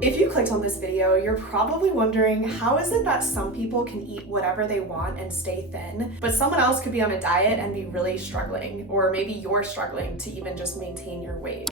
If you clicked on this video, you're probably wondering, how is it that some people can eat whatever they want and stay thin, but someone else could be on a diet and be really struggling, or maybe you're struggling to even just maintain your weight?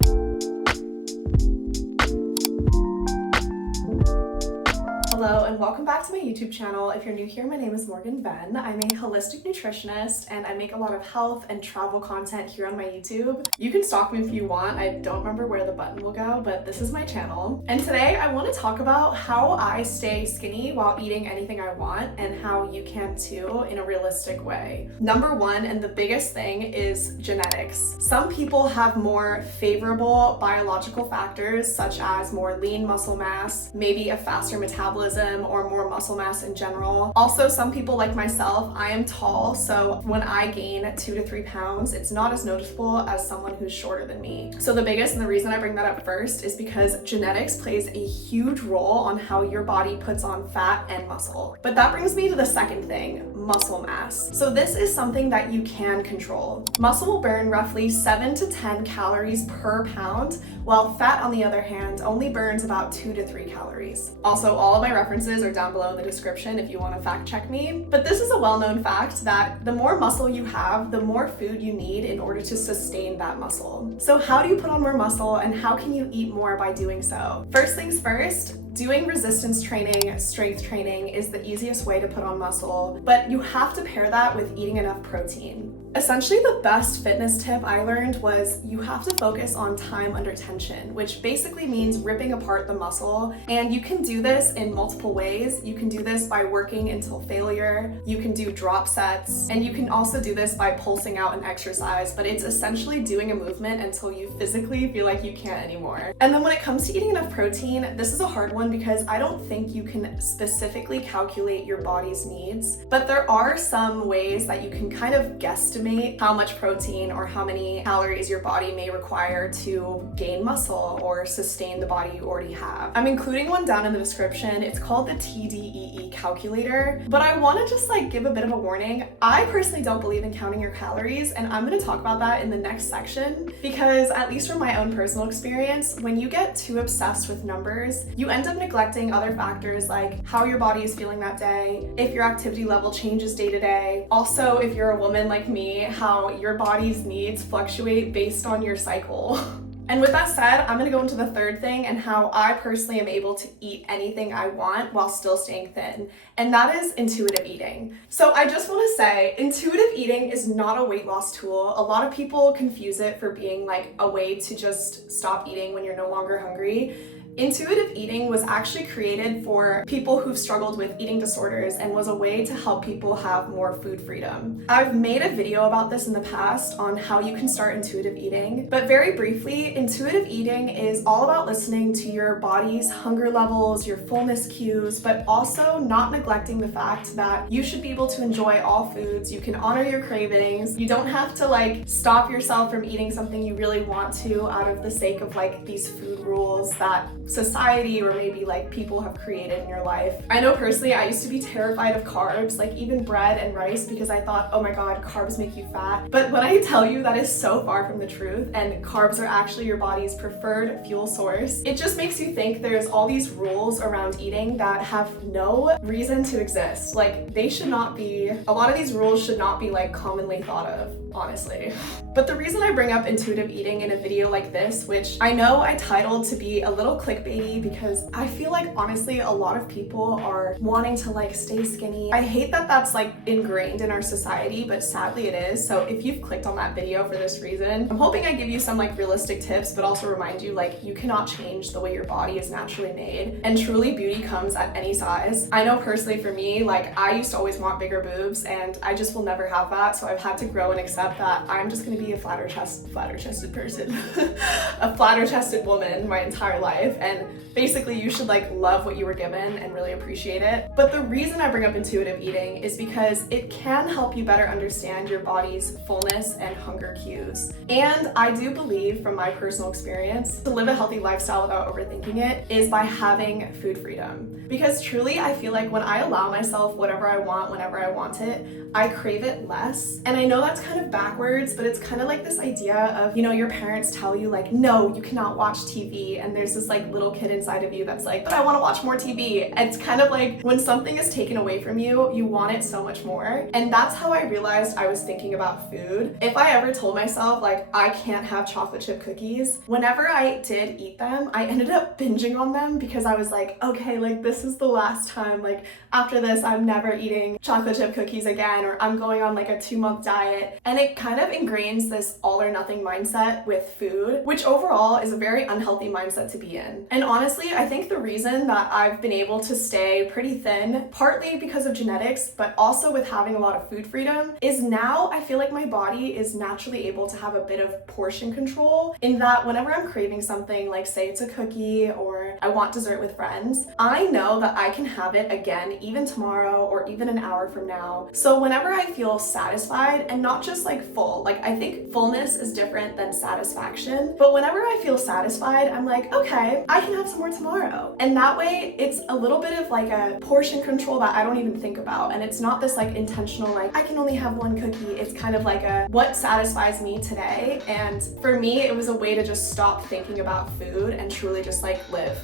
Hello and welcome back to my YouTube channel. If you're new here, my name is Morgan Ben. I'm a holistic nutritionist and I make a lot of health and travel content here on my YouTube. You can stalk me if you want. I don't remember where the button will go, but this is my channel. And today I want to talk about how I stay skinny while eating anything I want and how you can too in a realistic way. Number one, and the biggest thing, is genetics. Some people have more favorable biological factors such as more lean muscle mass, maybe a faster metabolism, or more muscle mass in general. Also, some people like myself, I am tall, so when I gain 2 to 3 pounds, it's not as noticeable as someone who's shorter than me. So the biggest and the reason I bring that up first is because genetics plays a huge role on how your body puts on fat and muscle. But that brings me to the second thing, muscle mass. So this is something that you can control. Muscle will burn roughly 7 to 10 calories per pound, while fat, on the other hand, only burns about 2 to 3 calories. Also, all of my references are down below in the description if you want to fact check me. But this is a well-known fact that the more muscle you have, the more food you need in order to sustain that muscle. So how do you put on more muscle and how can you eat more by doing so? First things first, doing resistance training, strength training is the easiest way to put on muscle, but you have to pair that with eating enough protein. Essentially, the best fitness tip I learned was you have to focus on time under tension, which basically means ripping apart the muscle. And you can do this in multiple ways. You can do this by working until failure. You can do drop sets, and you can also do this by pulsing out an exercise, but it's essentially doing a movement until you physically feel like you can't anymore. And then when it comes to eating enough protein, this is a hard one because I don't think you can specifically calculate your body's needs, but there are some ways that you can kind of guesstimate how much protein or how many calories your body may require to gain muscle or sustain the body you already have. I'm including one down in the description. It's called the TDEE calculator, but I want to just give a bit of a warning. I personally don't believe in counting your calories, and I'm going to talk about that in the next section because, at least from my own personal experience, when you get too obsessed with numbers, you end up neglecting other factors like how your body is feeling that day, if your activity level changes day to day, also if you're a woman like me, how your body's needs fluctuate based on your cycle. And with that said, I'm gonna go into the third thing and how I personally am able to eat anything I want while still staying thin, and that is intuitive eating. So I just wanna say, intuitive eating is not a weight loss tool. A lot of people confuse it for being like a way to just stop eating when you're no longer hungry. Intuitive eating was actually created for people who've struggled with eating disorders and was a way to help people have more food freedom. I've made a video about this in the past on how you can start intuitive eating, but very briefly, intuitive eating is all about listening to your body's hunger levels, your fullness cues, but also not neglecting the fact that you should be able to enjoy all foods. You can honor your cravings. You don't have to stop yourself from eating something you really want to out of the sake of these food rules that society or maybe people have created in your life. I know personally I used to be terrified of carbs, even bread and rice, because I thought, oh my god, carbs make you fat. But when I tell you that is so far from the truth, and carbs are actually your body's preferred fuel source, it just makes you think there's all these rules around eating that have no reason to exist. They should not be, a lot of these rules should not be commonly thought of, honestly. But the reason I bring up intuitive eating in a video like this, which I know I titled to be a little clickbaity because I feel honestly a lot of people are wanting to stay skinny. I hate that that's ingrained in our society, but sadly it is. So if you've clicked on that video for this reason, I'm hoping I give you some realistic tips, but also remind you you cannot change the way your body is naturally made, and truly beauty comes at any size. I know personally for me, I used to always want bigger boobs and I just will never have that, so I've had to grow and accept that I'm just gonna be a flatter chested person, a flatter chested woman my entire life, and basically you should love what you were given and really appreciate it. But the reason I bring up intuitive eating is because it can help you better understand your body's fullness and hunger cues. And I do believe from my personal experience, to live a healthy lifestyle without overthinking it is by having food freedom. Because truly I feel when I allow myself whatever I want whenever I want it, I crave it less. And I know that's kind of backwards, but it's kind of this idea of, your parents tell you no, you cannot watch TV, and there's this little kid inside inside of you that's like, but I want to watch more TV. It's kind of like when something is taken away from you, you want it so much more. And that's how I realized I was thinking about food. If I ever told myself like I can't have chocolate chip cookies, whenever I did eat them, I ended up binging on them because I was like, okay, like this is the last time, like after this I'm never eating chocolate chip cookies again, or I'm going on like a 2-month diet. And it kind of ingrains this all or nothing mindset with food, which overall is a very unhealthy mindset to be in. And honestly, I think the reason that I've been able to stay pretty thin, partly because of genetics, but also with having a lot of food freedom, is now I feel like my body is naturally able to have a bit of portion control, in that whenever I'm craving something, like say it's a cookie or I want dessert with friends, I know that I can have it again even tomorrow or even an hour from now. So whenever I feel satisfied, and not just like full, like I think fullness is different than satisfaction, but whenever I feel satisfied, I'm like, okay, I can have some more tomorrow. And that way it's a little bit of like a portion control that I don't even think about. And it's not this like intentional, like I can only have one cookie. It's kind of like a what satisfies me today. And for me, it was a way to just stop thinking about food and truly just like live.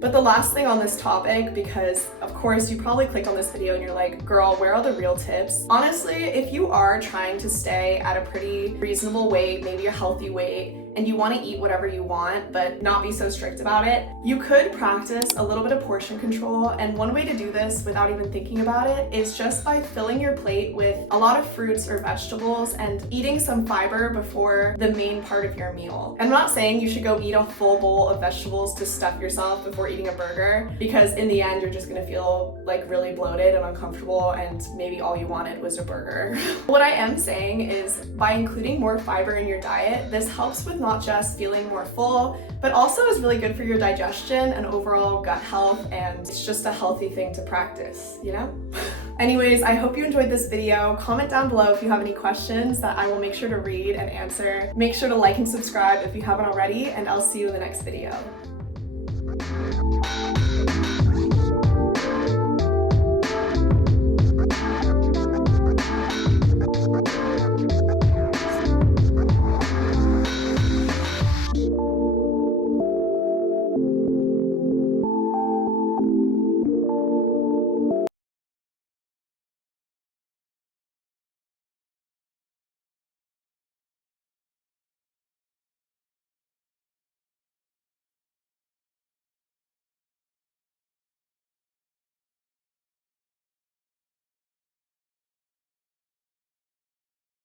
But the last thing on this topic, because of course you probably click on this video and you're like, girl, where are the real tips? Honestly, if you are trying to stay at a pretty reasonable weight, maybe a healthy weight, and you want to eat whatever you want but not be so strict about it, you could practice a little bit of portion control. And one way to do this without even thinking about it is just by filling your plate with a lot of fruits or vegetables and eating some fiber before the main part of your meal. I'm not saying you should go eat a full bowl of vegetables to stuff yourself before eating a burger, because in the end you're just gonna feel like really bloated and uncomfortable and maybe all you wanted was a burger. What I am saying is by including more fiber in your diet, this helps with not just feeling more full, but also is really good for your digestion and overall gut health, and it's just a healthy thing to practice, you know? Anyways, I hope you enjoyed this video. Comment down below if you have any questions that I will make sure to read and answer. Make sure to like and subscribe if you haven't already, and I'll see you in the next video.